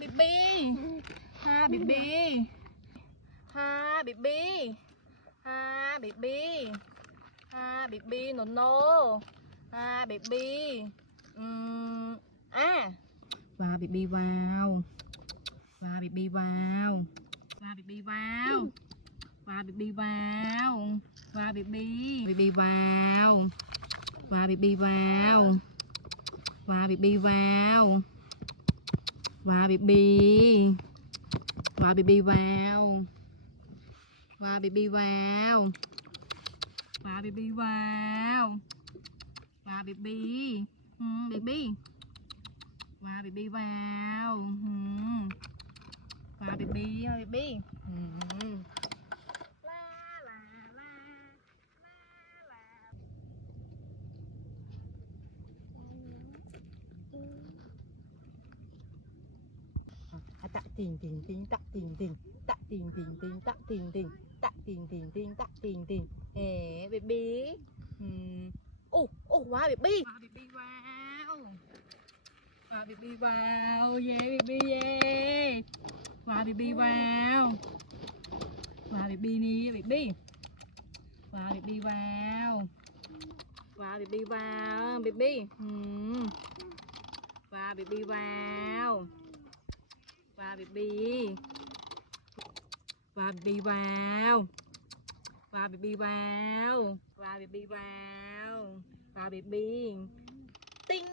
บีบีฮาบีบีฮาบีบีฮาบีบีฮาบีบีโนโนฮาบีบีว้าบีบีว้าวว้าบีบีว้าวว้าบีบีว้าวว้าบีบีว้าวว้าบีบีบีบีว้าวว้าบีบีว้าวว้าบีบีว้าวว้าบีบีว้าบีบีว้าวว้าบีบีว้าวว้าบีบีว้าวว้าบีบีบีบีว้าบีบีว้าวว้าบีบีบีบีตะติงติงติงตะติงติงตะติงติงติงตะติงติงตะติงติงติงตะติงติงเอ๋เบบี้โอ้ว้าเบบี้ว้าเบบี้ว้าวว้าเบบี้ว้าวเย้เบบี้เย้ว้าเบบี้ว้าวว้าเบบี้นี่เบบี้ว้าเบบี้ว้าวว้าเบบี้ว้าวเบบี้ว้าเบบี้ว้าวว้าบีบีว้าบีบีว้าวว้าบีบีว้าวว้าบีบีว้าวว้าบีบีติ้ง